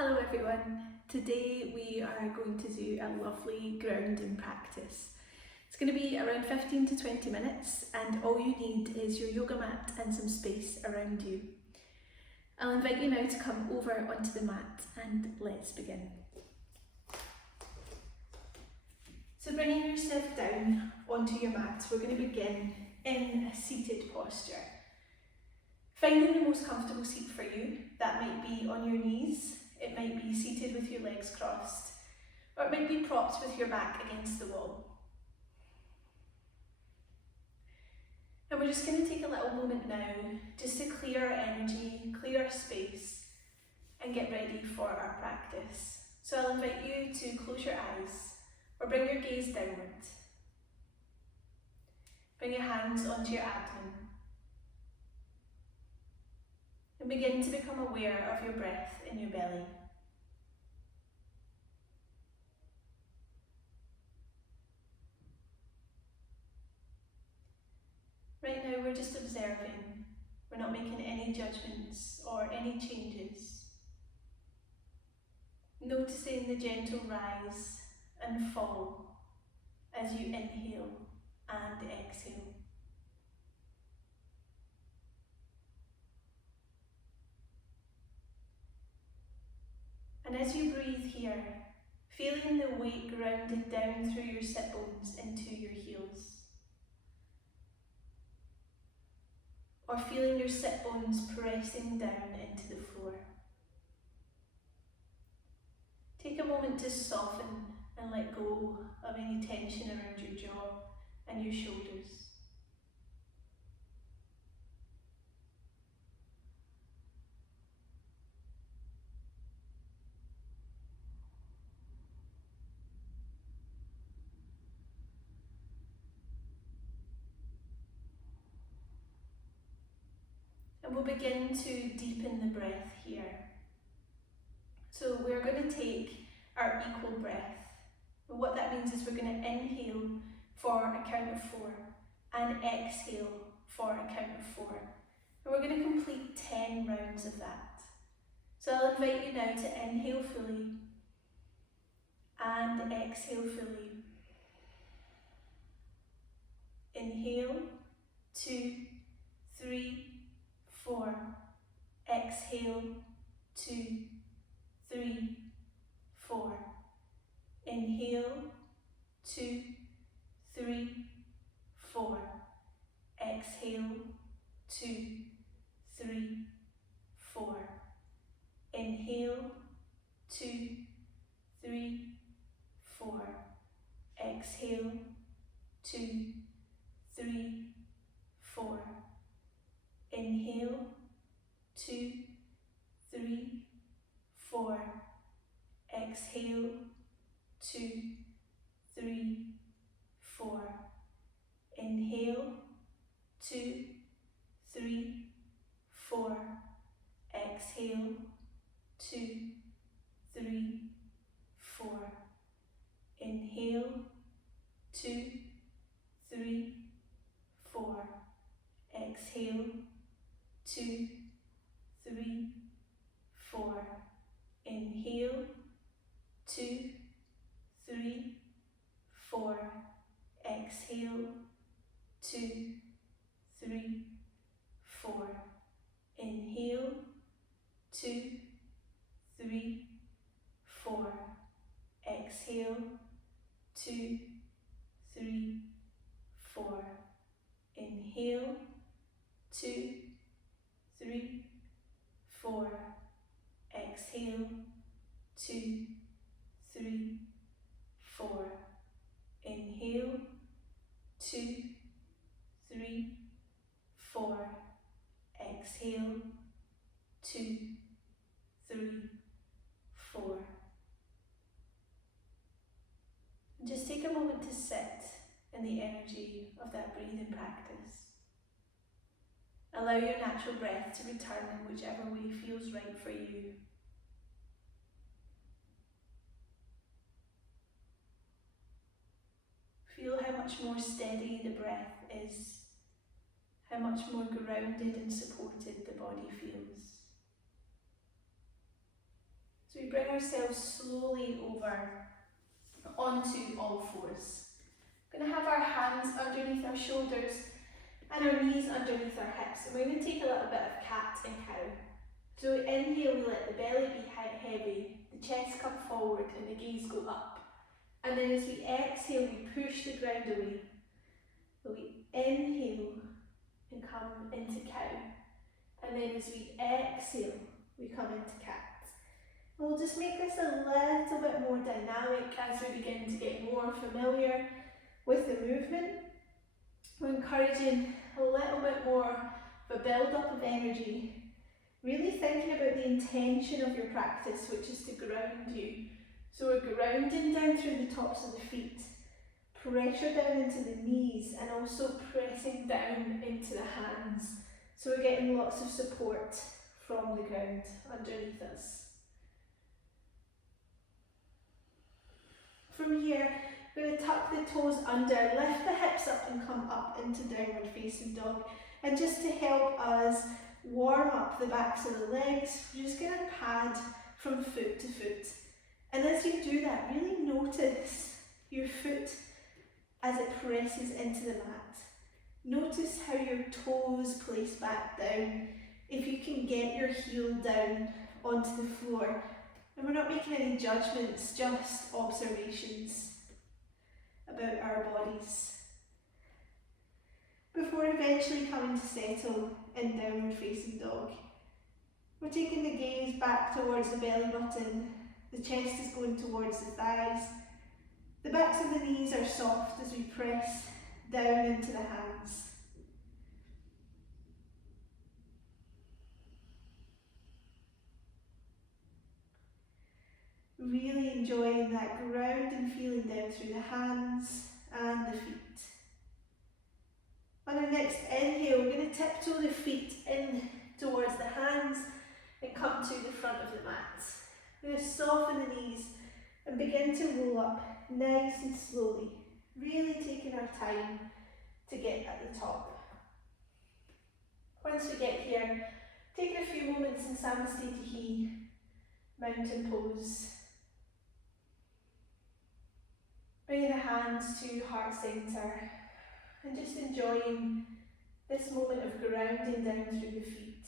Hello everyone, today we are going to do a lovely grounding practice. It's going to be around 15 to 20 minutes and all you need is your yoga mat and some space around you. I'll invite you now to come over onto the mat and let's begin. So bringing yourself down onto your mat, we're going to begin in a seated posture. Finding the most comfortable seat for you, that might be on your knees. It might be seated with your legs crossed, or it might be propped with your back against the wall. And we're just going to take a little moment now just to clear our energy, clear our space, and get ready for our practice. So I'll invite you to close your eyes or bring your gaze downward. Bring your hands onto your abdomen. And begin to become aware of your breath in your belly. Right now we're just observing. We're not making any judgments or any changes. Noticing the gentle rise and fall as you inhale and exhale. And as you breathe here, feeling the weight grounded down through your sit bones into your heels. Or feeling your sit bones pressing down into the floor. Take a moment to soften and let go of any tension around your jaw and your shoulders. And we'll begin to deepen the breath here. So we're going to take our equal breath. And what that means is we're going to inhale for a count of 4 and exhale for a count of 4. And we're going to complete 10 rounds of that. So I'll invite you now to inhale fully and exhale fully. Inhale, 2, 3, 4. Exhale, 2, 3, 4. Inhale, 2, 3, 4. Exhale, 2, 3, 4. Inhale, 2, 3, 4. Exhale, 2, 3, 4. Inhale, 2, 3, 4. Exhale, 2, 3, 4. Inhale, 2, 3, 4. Exhale, 2, 3, 4. Inhale, 2, 3, 4. Exhale, 2, 3, 4. Inhale, 2, 3, 4. Exhale, 2, 3, 4. Inhale, 2, 3, 4. Exhale, 2, 3, 4. Inhale, 2, 3, 4. Exhale, 2, 3, 4. Inhale, 2, 3, 4. Exhale, 2, 3, 4. And just take a moment to sit in the energy of that breathing practice. Allow your natural breath to return in whichever way feels right for you. Feel how much more steady the breath is, how much more grounded and supported the body feels. So we bring ourselves slowly over onto all fours. We're going to have our hands underneath our shoulders and our knees underneath our hips. And we're going to take a little bit of cat and cow. So inhale, we let the belly be heavy, the chest come forward and the gaze go up. And then as we exhale, we push the ground away. So we inhale and come into cow. And then as we exhale, we come into cat. And we'll just make this a little bit more dynamic as we begin to get more familiar with the movement. We're encouraging a little bit more of a build-up of energy. Really thinking about the intention of your practice, which is to ground you. So we're grounding down through the tops of the feet, pressure down into the knees, and also pressing down into the hands. So we're getting lots of support from the ground underneath us. From here, we're going to tuck the toes under, lift the hips up and come up into downward facing dog. And just to help us warm up the backs of the legs, we're just going to pad from foot to foot. And as you do that, really notice your foot as it presses into the mat. Notice how your toes place back down. If you can get your heel down onto the floor. And we're not making any judgments, just observations about our bodies. Before eventually coming to settle in downward facing dog. We're taking the gaze back towards the belly button. The chest is going towards the thighs. The backs of the knees are soft as we press down into the hands. Really enjoying that grounding feeling down through the hands and the feet. On our next inhale, we're going to tiptoe the feet in towards the hands and come to the front of the mat. We're going to soften the knees and begin to roll up nice and slowly, really taking our time to get at the top. Once we get here, take a few moments in Samasthiti, mountain pose. Bringing the hands to heart centre and just enjoying this moment of grounding down through the feet.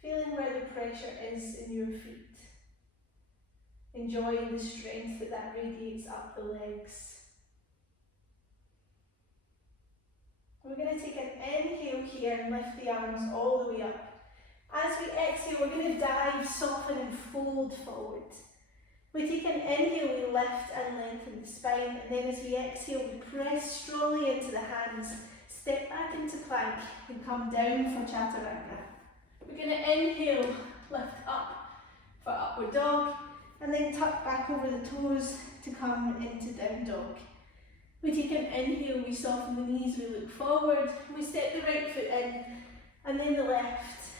Feeling where the pressure is in your feet. Enjoying the strength that radiates up the legs. We're going to take an inhale here and lift the arms all the way up. As we exhale, we're going to dive, soften and fold forward. We take an inhale, we lift and lengthen the spine, and then as we exhale, we press strongly into the hands, step back into plank and come down for Chaturanga. We're going to inhale, lift up for upward dog, and then tuck back over the toes to come into down dog. We take an inhale, we soften the knees, we look forward, we step the right foot in, and then the left.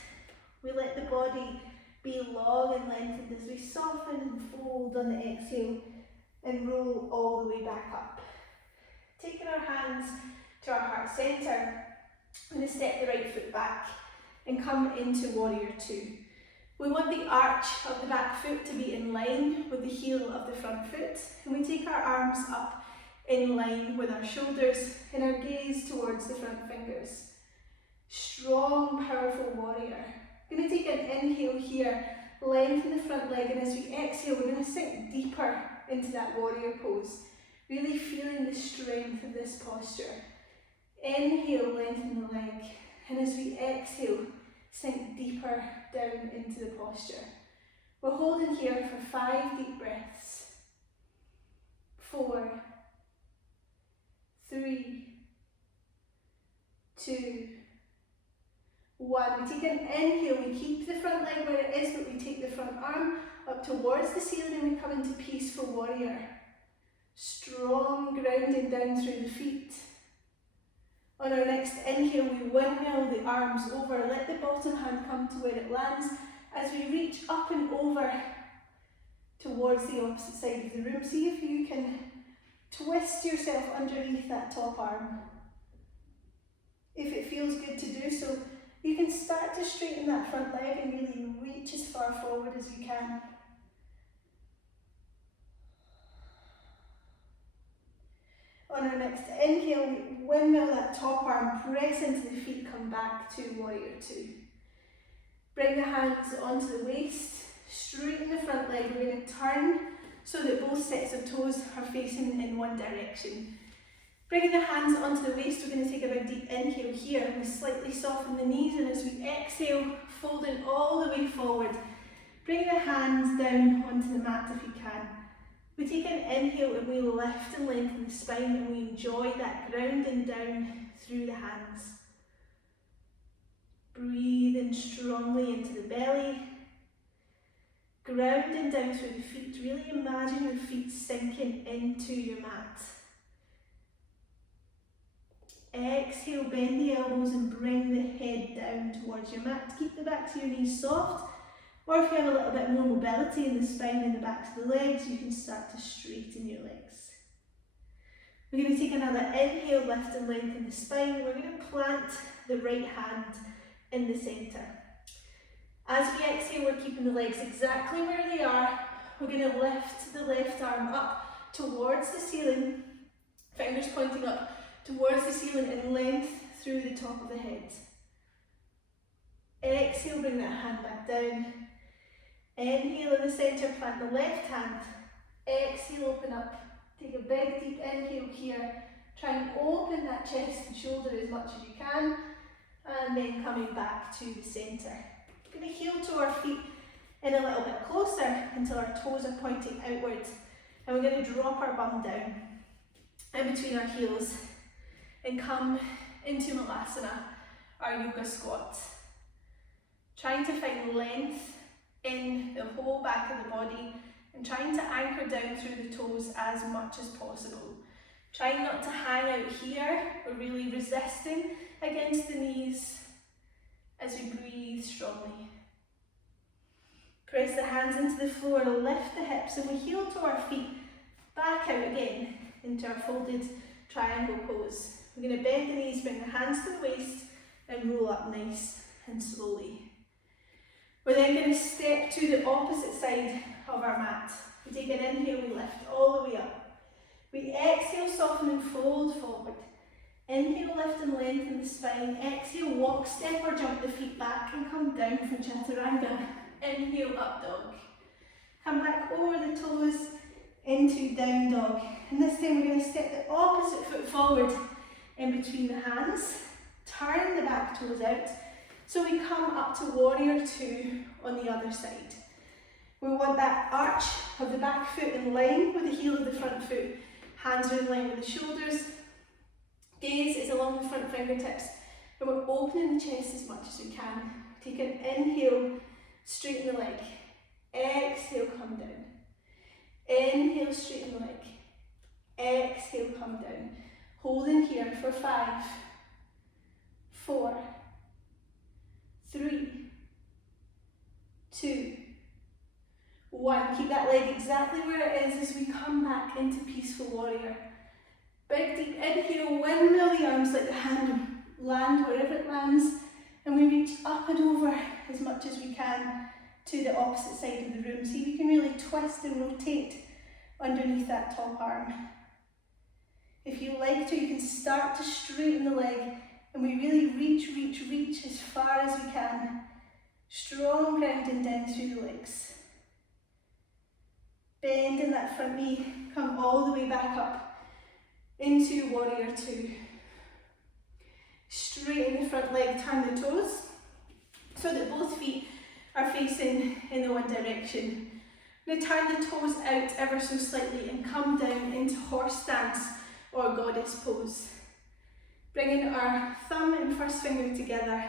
We let the body be long and lengthened as we soften and fold on the exhale and roll all the way back up. Taking our hands to our heart centre, we're going to step the right foot back and come into warrior two. We want the arch of the back foot to be in line with the heel of the front foot, and we take our arms up in line with our shoulders and our gaze towards the front fingers. Strong, powerful warrior. We're going to take an inhale here, lengthen the front leg, and as we exhale, we're going to sink deeper into that warrior pose, really feeling the strength of this posture. Inhale, lengthen the leg, and as we exhale, sink deeper down into the posture. We're holding here for 5 deep breaths. 4, 3, 2, 1. We take an inhale, we keep the front leg where it is, but we take the front arm up towards the ceiling and we come into peaceful warrior. Strong grounding down through the feet. On our next inhale, we windmill the arms over, let the bottom hand come to where it lands as we reach up and over towards the opposite side of the room. See if you can twist yourself underneath that top arm. If it feels good to do so, you can start to straighten that front leg and really reach as far forward as you can. On our next inhale, we windmill that top arm, press into the feet, come back to warrior two. Bring the hands onto the waist, straighten the front leg. We're going to turn so that both sets of toes are facing in one direction. Bringing the hands onto the waist, we're going to take a big deep inhale here. We slightly soften the knees, and as we exhale, folding all the way forward. Bring the hands down onto the mat if you can. We take an inhale and we lift and lengthen the spine, and we enjoy that grounding down through the hands. Breathing strongly into the belly. Grounding down through the feet. Really imagine your feet sinking into your mat. Exhale, bend the elbows and bring the head down towards your mat. Keep the backs of your knees soft. Or if you have a little bit more mobility in the spine and the backs of the legs, you can start to straighten your legs. We're going to take another inhale, lift and lengthen the spine. We're going to plant the right hand in the centre. As we exhale, we're keeping the legs exactly where they are. We're going to lift the left arm up towards the ceiling, fingers pointing up towards the ceiling in length through the top of the head. Exhale, bring that hand back down. Inhale in the centre, plant the left hand. Exhale, open up. Take a big deep inhale here. Try and open that chest and shoulder as much as you can. And then coming back to the centre. We're going to heel to our feet in a little bit closer until our toes are pointing outwards. And we're going to drop our bum down in between our heels and come into Malasana, our yoga squat. Trying to find length in the whole back of the body and trying to anchor down through the toes as much as possible. Trying not to hang out here, but really resisting against the knees as we breathe strongly. Press the hands into the floor, lift the hips, and we heel to our feet, back out again into our folded triangle pose. We're going to bend the knees, bring the hands to the waist, and roll up nice and slowly. We're then going to step to the opposite side of our mat. We take an inhale, we lift all the way up. We exhale, soften and fold forward. Inhale, lift and lengthen the spine. Exhale, walk, step or jump the feet back and come down for chaturanga. Inhale, up dog. Come back over the toes into down dog. And this time we're going to step the opposite foot forward in between the hands. Turn the back toes out. So we come up to warrior two on the other side. We want that arch of the back foot in line with the heel of the front foot. Hands are in line with the shoulders. Gaze is along the front fingertips. And we're opening the chest as much as we can. Take an inhale, straighten the leg. Exhale, come down. Inhale, straighten the leg. Exhale, come down. Hold in here for 5, 4, 3, 2, 1. Keep that leg exactly where it is as we come back into peaceful warrior. Big deep inhale, windmill the arms, let the hand land wherever it lands, and we reach up and over as much as we can to the opposite side of the room. See if you can really twist and rotate underneath that top arm. If you like to, you can start to straighten the leg, and we really reach as far as we can. Strong grounding down through the legs. Bend in that front knee, come all the way back up into warrior two. Straighten the front leg, turn the toes so that both feet are facing in the one direction. We're going to turn the toes out ever so slightly and come down into horse stance or goddess pose. Bringing our thumb and first finger together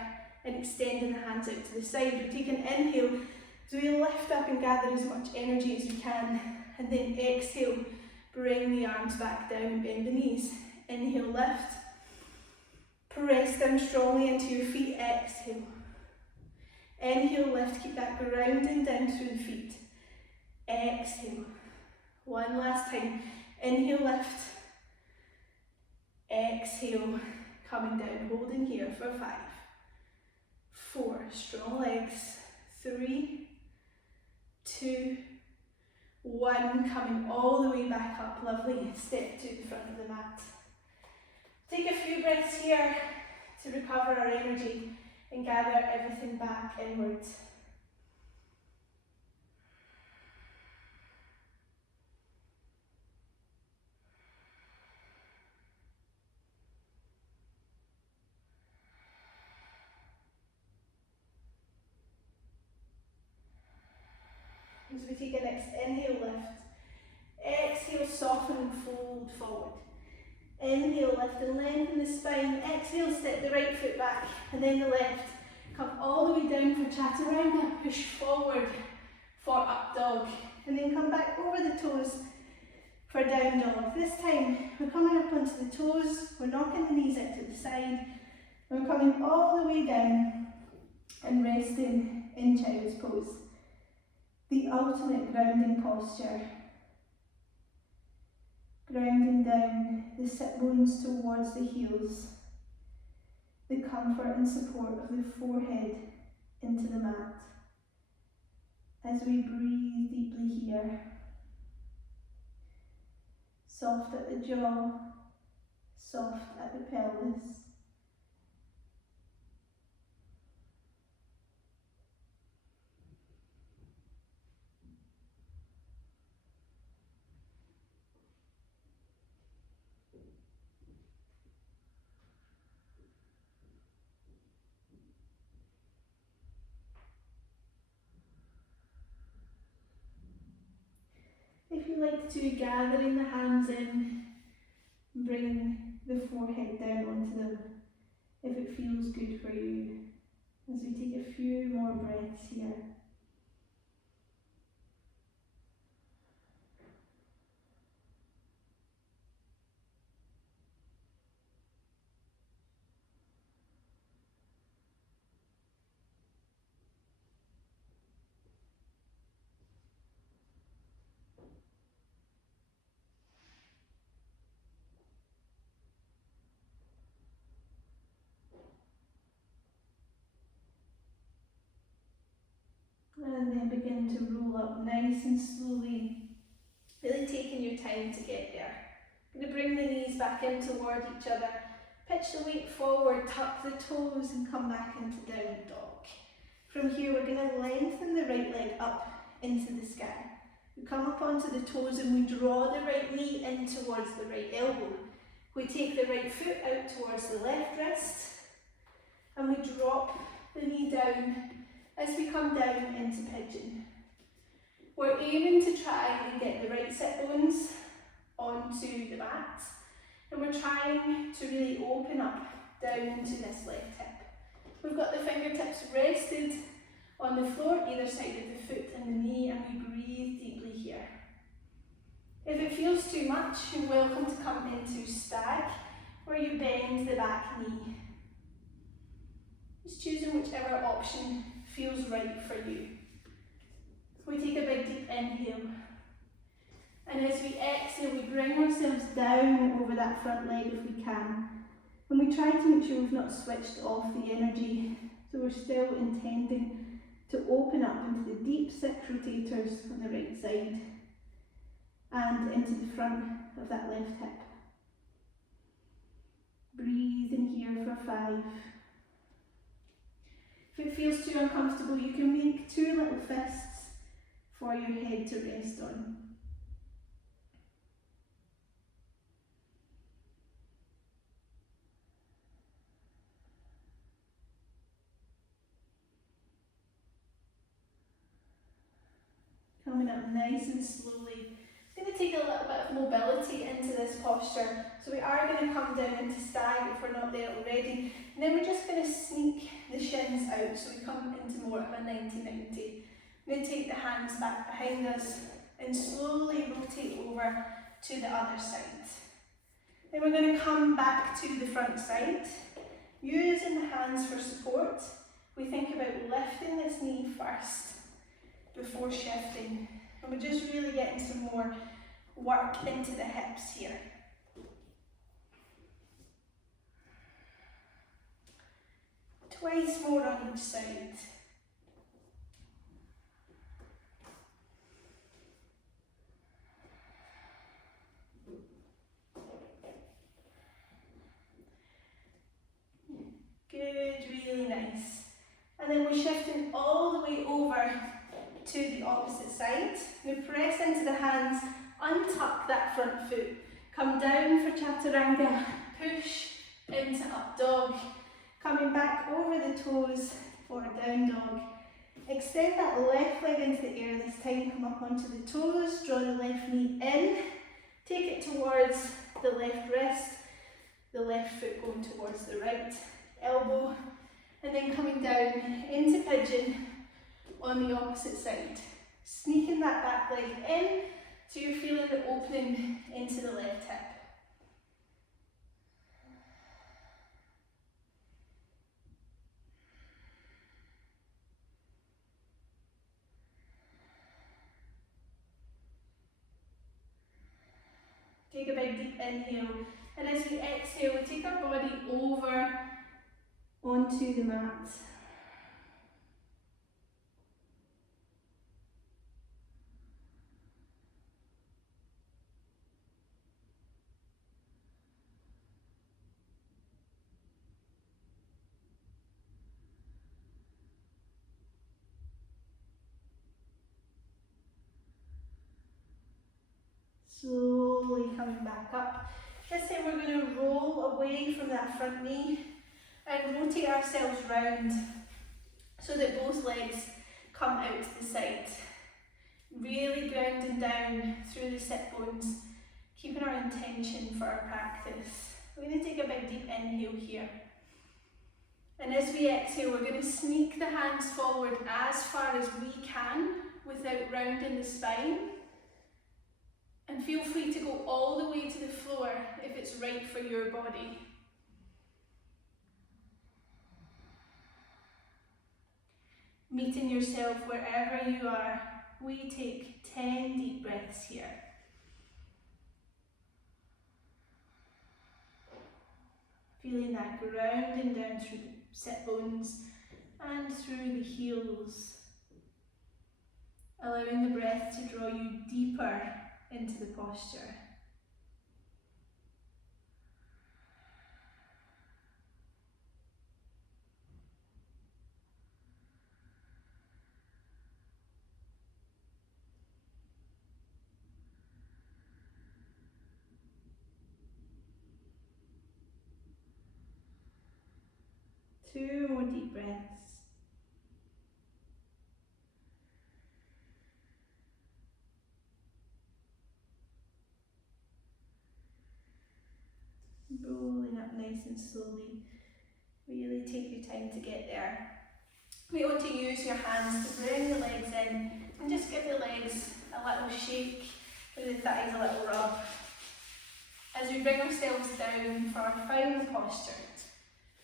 and extending the hands out to the side. We take an inhale as we lift up and gather as much energy as we can, and then exhale, bring the arms back down and bend the knees. Inhale, lift. Press down strongly into your feet, exhale. Inhale, lift, keep that grounding down through the feet. Exhale. One last time. Inhale, lift. Exhale, coming down, holding here for 5, 4, strong legs, 3, 2, 1, coming all the way back up, lovely, step to the front of the mat. Take a few breaths here to recover our energy and gather everything back inwards. As we take a next inhale, lift. Exhale, soften and fold forward. Inhale, lift and lengthen the spine. Exhale, step the right foot back and then the left. Come all the way down for chaturanga. Push forward for up dog. And then come back over the toes for down dog. This time we're coming up onto the toes. We're knocking the knees out to the side. We're coming all the way down and resting in child's pose. The ultimate grounding posture. Grounding down the sit bones towards the heels. The comfort and support of the forehead into the mat. As we breathe deeply here. Soft at the jaw, soft at the pelvis. If you like to, gathering the hands in, bring the forehead down onto them if it feels good for you. As we take a few more breaths here. And then begin to roll up nice and slowly, really taking your time to get there. Going to bring the knees back in toward each other, pitch the weight forward, tuck the toes and come back into down dog. From here we're going to lengthen the right leg up into the sky. We come up onto the toes and we draw the right knee in towards the right elbow. We take the right foot out towards the left wrist and we drop the knee down as we come down into pigeon. We're aiming to try and get the right sit bones onto the mat, and we're trying to really open up down into this left hip. We've got the fingertips rested on the floor, either side of the foot and the knee, and we breathe deeply here. If it feels too much, you're welcome to come into stag, where you bend the back knee. Just choosing whichever option feels right for you. We take a big deep inhale, and as we exhale we bring ourselves down over that front leg if we can, and we try to make sure we've not switched off the energy, so we're still intending to open up into the deep six rotators on the right side and into the front of that left hip. Breathe in here for 5. If it feels too uncomfortable, you can make 2 little fists for your head to rest on. Coming up nice and slowly. It's going to take a little bit of mobility into this posture. So we are going to come down into stag if we're not there already. And then we're just going to sneak the shins out so we come into more of a 90-90. I'm going to take the hands back behind us and slowly rotate over to the other side. Then we're going to come back to the front side. Using the hands for support, we think about lifting this knee first before shifting. And we're just really getting some more work into the hips here. Twice more on each side. to the opposite side. Now press into the hands, untuck that front foot. Come down for Chaturanga, push into up dog. Coming back over the toes for down dog. Extend that left leg into the air this time, come up onto the toes, draw the left knee in, take it towards the left wrist, the left foot going towards the right elbow, and then coming down into pigeon on the opposite side. Sneaking that back leg in, so you're feeling the opening into the left hip. Take a big deep inhale, and as we exhale, we take our body over onto the mat. Slowly coming back up. This time we're going to roll away from that front knee and rotate ourselves round so that both legs come out to the side. Really grounding down through the sit bones, keeping our intention for our practice. We're going to take a big deep inhale here. And as we exhale, we're going to sneak the hands forward as far as we can without rounding the spine. And feel free to go all the way to the floor if it's right for your body. Meeting yourself wherever you are, we take 10 deep breaths here. Feeling that grounding down through the sit bones and through the heels. Allowing the breath to draw you deeper into the posture. Two more deep breaths. Rolling up nice and slowly. Really take your time to get there. We want to use your hands to bring the legs in and just give the legs a little shake, give the thighs a little rub. As we bring ourselves down for our final posture.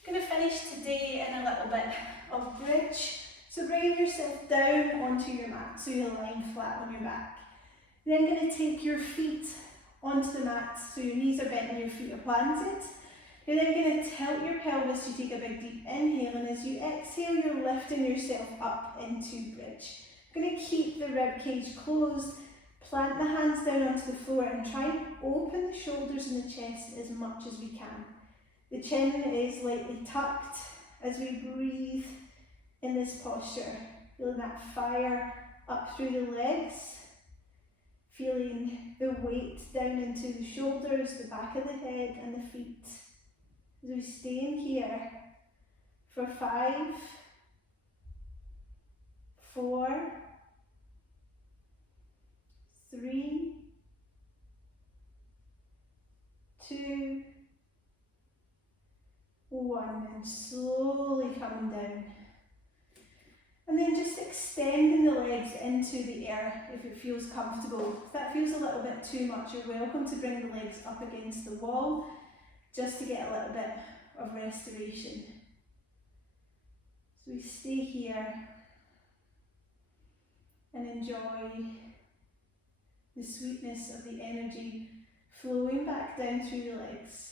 We're going to finish today in a little bit of bridge. So bringing yourself down onto your mat so you're lying flat on your back. Then going to take your feet onto the mat so your knees are bent and your feet are planted. You're then going to tilt your pelvis, you take a big deep inhale, and as you exhale you're lifting yourself up into bridge. You're going to keep the rib cage closed, plant the hands down onto the floor and try and open the shoulders and the chest as much as we can. The chin is lightly tucked as we breathe in this posture. Feeling that fire up through the legs. Feeling the weight down into the shoulders, the back of the head and the feet. As we stay in here for 5, 4, 3, 2, 1, and slowly coming down. And then just extending the legs into the air if it feels comfortable. If that feels a little bit too much, you're welcome to bring the legs up against the wall just to get a little bit of restoration. So we stay here and enjoy the sweetness of the energy flowing back down through the legs.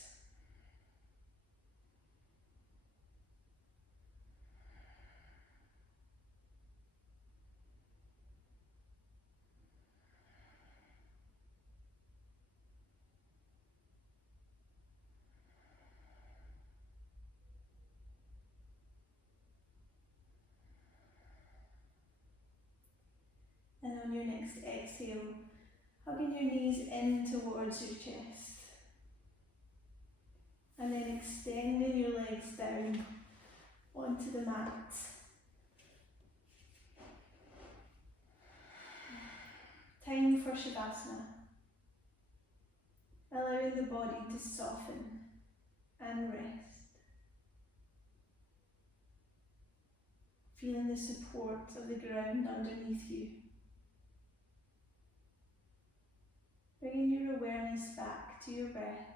on your next exhale, hugging your knees in towards your chest. And then extending your legs down onto the mat. Time for Shavasana. Allowing the body to soften and rest. Feeling the support of the ground underneath you. Bringing your awareness back to your breath.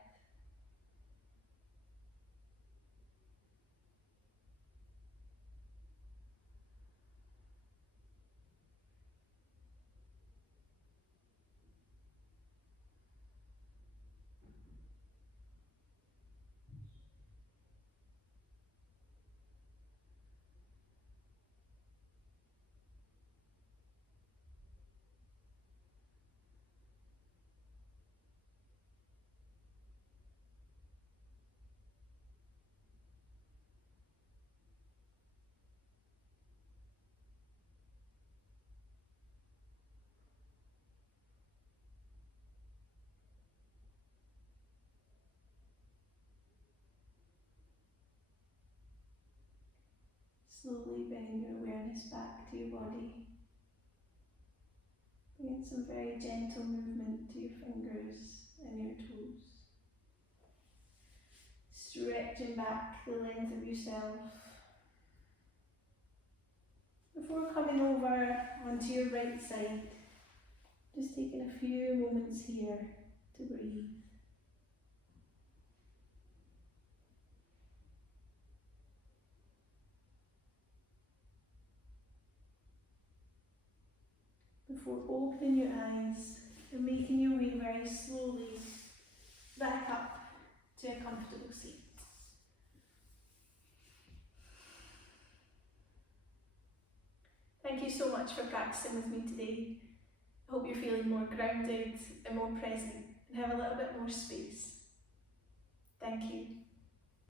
Slowly bringing your awareness back to your body. Bringing some very gentle movement to your fingers and your toes. Stretching back the length of yourself. Before coming over onto your right side, just taking a few moments here to breathe. Before opening your eyes and making your way very slowly back up to a comfortable seat. Thank you so much for practicing with me today. I hope you're feeling more grounded and more present and have a little bit more space. Thank you.